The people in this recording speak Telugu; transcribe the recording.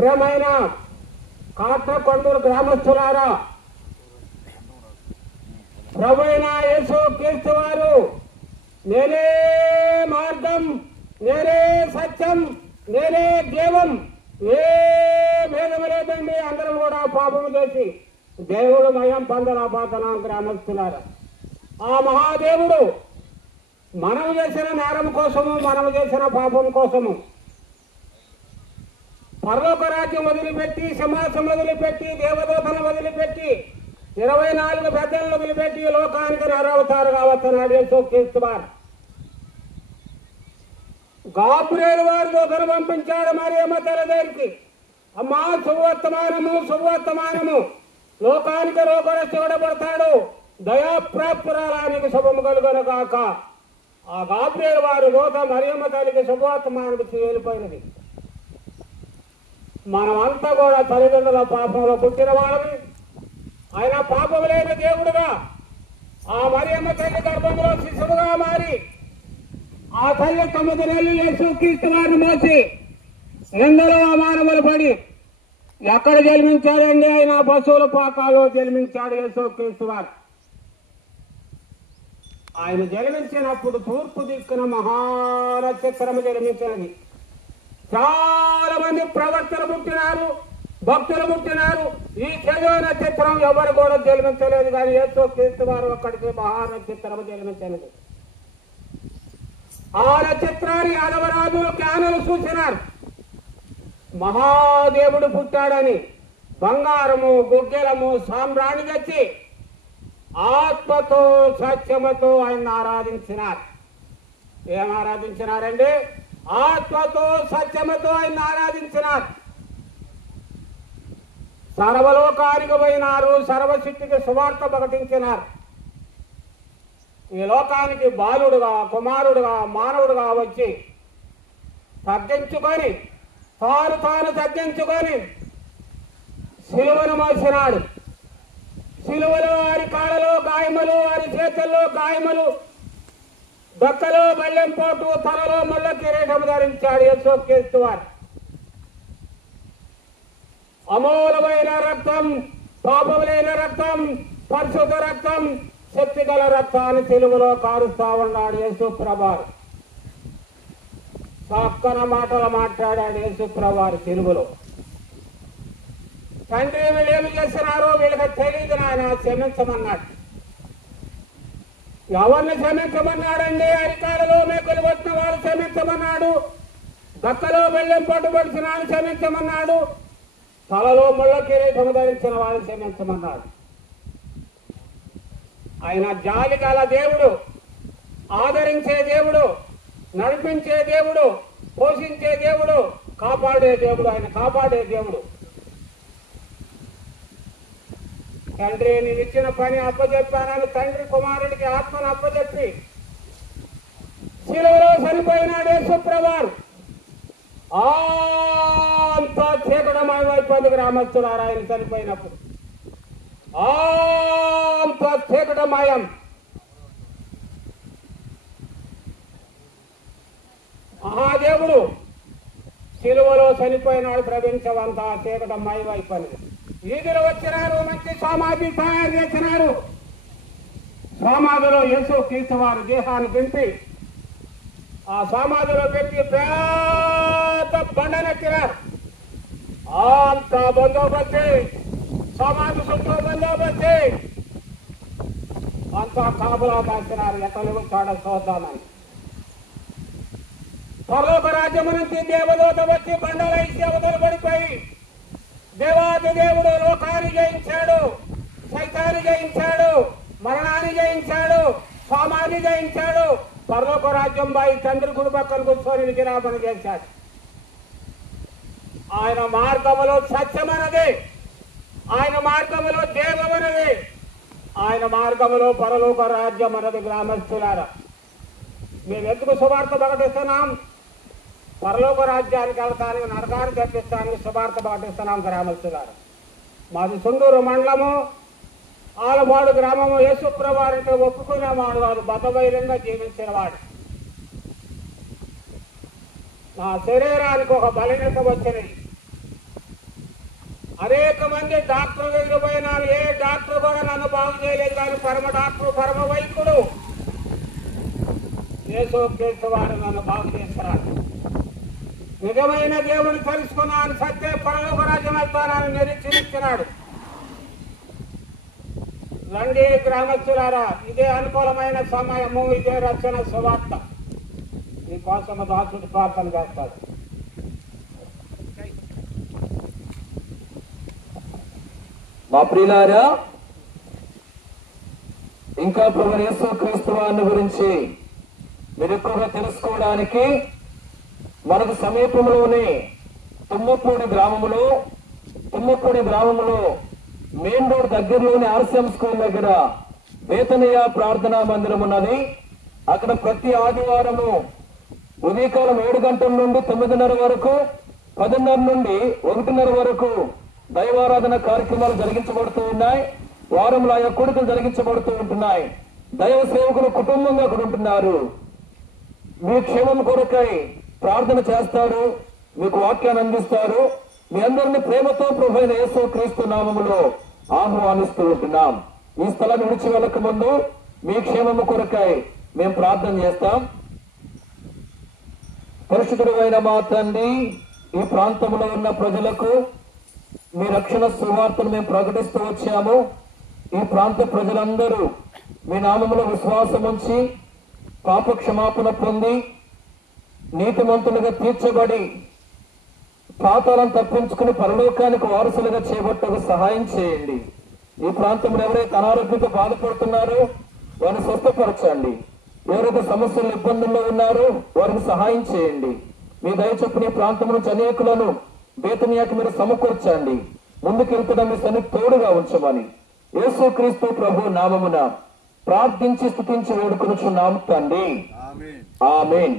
ప్రియమైన కాట్రకొండూరు గ్రామస్తులారా, ప్రభువైన యేసు క్రీస్తు వారు నేనే మార్గం, నేనే సత్యం, నేనే జీవం, ఏ భేదం లేదండి. అందరం కూడా పాపము చేసి దేవుడు మయం పొందరాబోతున్నాం. గ్రామస్తులారా, ఆ మహాదేవుడు మనము చేసిన నేరం కోసము, మనము చేసిన పాపం కోసము పరలోక రాజ్యం వదిలిపెట్టి, సింహాసం వదిలిపెట్టి, దేవదూతను వదిలిపెట్టి, 24 పెద్దలను వదిలిపెట్టి లోకానికి నరవతారుగా వస్తున్నాడు యేసు క్రీస్తు వారు. గాబ్రియేలు వారు దూతను పంపించాడు మరియమ్మ తల్లి దగ్గరికి. అమ్మా, శుభవర్తమానము, శుభవర్తమానము, లోకానికి రోగరక్ష చూడబడతాడు, దయాప్రాప్తురాలానికి శుభము కలుగును గాక. ఆ గాబ్రియేలు వారు దూత మరియమ్మ తల్లికి శుభవర్తమానం వెళ్ళిపోయినది. మనమంతా కూడా తల్లిదండ్రుల పాపంలో పుట్టిన వాళ్ళని, ఆయన పాపం లేని దేవుడుగా ఆ మరియమ్మ తల్లి గర్భంలో శిశువుగా మారి ఆ తల్లి 9 నెలలు యేసు క్రీస్తు వారిని మోసి ఎందరో అవమానములు పడి ఎక్కడ జన్మించాడండి? ఆయన పశువుల పాకాలో జన్మించాడు యేసు క్రీస్తు వారు. ఆయన జన్మించినప్పుడు తూర్పు దిక్కున మహానక్షత్రము జన్మించినది. చాలా మంది ప్రవర్తన పుట్టినారు, భక్తులు పుట్టినారు. ఈ చదివ నక్షత్రం ఎవరు కూడా జన్మించలేదు, కానీ యేసు క్రీస్తు వారు ఒక్కడికి మహానక్షత్రము జన్మించినది. ఆ నక్షత్రాన్ని యాదవరాజులు జ్ఞానులు చూసినారు. మహాదేవుడు పుట్టాడని బంగారము, గుగ్గిలము, సామ్రాణి తెచ్చి ఆత్మతో సత్యముతో ఆయన ఆరాధించినారు. ఏం ఆరాధించినారండి? ఆత్మతో సత్యముతో ఆయన ఆరాధించినారు. సర్వలోకానికి పోయినారు, సర్వశక్తికి సువార్త ప్రకటించినారు. ఈ లోకానికి బాలుడుగా, కుమారుడుగా, మానవుడుగా వచ్చి తగ్గించుకొని, తాను తగ్గించుకొని సిలువను మోసినాడు. సిలువలో వారి కాళ్ళలో గాయములు, వారి చేతుల్లో గాయములు, దొక్కలో బల్లెం పోటు, తలలో మల్ల కిరీటం ధరించాడు యేసు క్రీస్తు వారు. అమూలమైన రక్తం, పాపములైన రక్తం, పరిశుద్ధ రక్తం, శక్తి గల రక్తాన్ని తెలుగులో కారుస్తా ఉన్నాడు యేసు ప్రభువారు. చక్కన మాటలు మాట్లాడాడు యేసు ప్రభువారు తెలుగులో. తండ్రి వీళ్ళు ఏమి చేస్తున్నారో వీళ్ళకి తెలియదు నాయన, క్షమించమన్నాడు. ఎవరిని క్షమించమన్నాడండి? అధికారులు మేకులు వచ్చిన వాళ్ళు క్షమించమన్నాడు, దక్కలో బెల్లం పట్టుబడిచిన వాళ్ళు క్షమించమన్నాడు, తలలో ముళ్ళ కిరీటం ధరించిన వాళ్ళు క్షమించమన్నాడు. ఆయన జాలి గల దేవుడు, ఆదరించే దేవుడు, నడిపించే దేవుడు, పోషించే దేవుడు, కాపాడే దేవుడు. ఆయన కాపాడే దేవుడు. తండ్రి, నేను ఇచ్చిన పని అప్పచెప్పానని తండ్రి కుమారుడికి ఆత్మను అప్పచెప్పి శిలువలో చనిపోయినాడు యేసు ప్రభువారు. అంతా చీకటమయమైపోయింది గ్రామస్తులారా. ఆయన చనిపోయినప్పుడు అంతా చీకటమయం. మహాదేవుడు శిలువలో చనిపోయినాడు. ప్రపంచమంతా చీకటమయమైపోయింది. వీధిలో వచ్చినారు, మంచి సమాధి తయారు చేసినారు. సమాధిలో యేసు క్రీస్తు వారి దేహాన్ని పెంచి ఆ సమాధిలో పెట్టి పెద్ద బండనెక్కినారు. అంత బందోబస్తు, సమాధి చుట్టూ బందోబస్తు, అంతా కాపులా కాసినారు. ఎక్కడ చాడ చూద్దామని పరలోక రాజ్యము నుంచి దేవదూత వచ్చి బండలైసి అవతల పడిపోయి దేవాది దేవుడు లోకాన్ని జయించాడు, సైతాన్ని జయించాడు, మరణాన్ని జయించాడు, సమాధి జయించాడు. పరలోక రాజ్యం బాయి తండ్రి కుడి పక్కన కూర్చొని విరాపన చేశాడు. ఆయన మార్గములో సత్యమన్నది, ఆయన మార్గములో దేవమన్నది, ఆయన మార్గములో పరలోక రాజ్యం అన్నది. గ్రామస్తులారా, మేము ఎందుకు సువార్త ప్రకటిస్తున్నాం? పరలోక రాజ్యానికి వెళ్తానికి, నరకానికి తప్పిస్తానికి సువార్త ప్రకటిస్తున్నాం గ్రామస్తులారా. మాది సుండూరు మండలము, ఆలపాడు గ్రామము. యేసు ప్రభువారంటే ఒప్పుకునేవాడు వాడు, బద్ధవైరంగా జీవించిన వాడు. నా శరీరానికి ఒక బలహీనత వచ్చినది, అనేక మంది డాక్టర్ దగ్గర పోయినాను, ఏ డాక్టర్ కూడా నన్ను బాగు చేయలేదు. కానీ పరమ డాక్టర్, పరమ వైద్యుడు యేసుక్రీస్తు వారు నన్ను బాగు చేస్తాడు. నిజమైన దేవుని తెలుసుకున్నాను, సత్య పరలోక రాజ్యం వెళ్తానని నిరీక్షించినాడు. రండి గ్రామస్తులారా, ఇదే అనుకూలమైన సమయము, ఇదే రక్షణ సువార్త. మీకోసం దాసుడు ప్రార్థన చేస్తాడు. మా ప్రియులారా, ఇంకా ప్రభువైన యేసుక్రీస్తు వారిని గురించి మీరు ఎక్కువగా తెలుసుకోవడానికి మనకు సమీపంలోనే తుమ్మపూడి గ్రామంలో మెయిన్ రోడ్ దగ్గరలోని ఆర్సిఎం స్కూల్ దగ్గర వేతనీయ ప్రార్థనా మందిరం ఉన్నది. అక్కడ ప్రతి ఆదివారము ఉదయకాలం 7 గంటల నుండి 9:30 వరకు, 10:30 నుండి 1:30 వరకు దైవారాధన కార్యక్రమాలు జరిగించబడుతూ ఉన్నాయి. వారంలో ఆయా కూడికలు జరిగించబడుతూ ఉంటున్నాయి. దైవ సేవకులు కుటుంబంగా అక్కడ ఉంటున్నారు. మీ క్షేమం కొరకై ప్రార్థన చేస్తారు, మీకు వాక్యాన్ని అందిస్తారు. మీ అందరినీ ప్రేమతో ప్రభువైన యేసుక్రీస్తు నామములో ఆహ్వానిస్తూ ఉంటున్నాం. ఈ స్థలాన్ని విడిచి వెళ్ళక ముందు మీ క్షేమము కొరకై మేము ప్రార్థన చేస్తాం. పరిశుద్ధుడైన మా తండ్రి, ఈ ప్రాంతంలో ఉన్న ప్రజలకు మీ రక్షణ సువార్తను మేము ప్రకటిస్తూ వచ్చాము. ఈ ప్రాంత ప్రజలందరూ మీ నామములో విశ్వాసం ఉంచి పాప క్షమాపణ పొంది నీతిమంతులుగా తీర్చబడి పాతాలను తప్పించుకుని పరలోకానికి వారసులుగా చేపట్టకు సహాయం చేయండి. ఈ ప్రాంతంలో ఎవరైతే అనారోగ్యంతో బాధపడుతున్నారో వారిని స్వస్థపరచండి. ఎవరైతే సమస్యలు ఇబ్బందుల్లో ఉన్నారో వారికి సహాయం చేయండి. మీ దయ చొప్పున ఈ ప్రాంతం నుంచి అనేకులను బేతనీయాకి మీరు సమకూర్చండి. ముందుకెళ్తున్న మీ సన్ని తోడుగా ఉంచమని యేసుక్రీస్తు ప్రభు నామమున ప్రార్థించి స్తుతించి వేడుకొనుచున్నాము తండ్రి. ఆమేన్.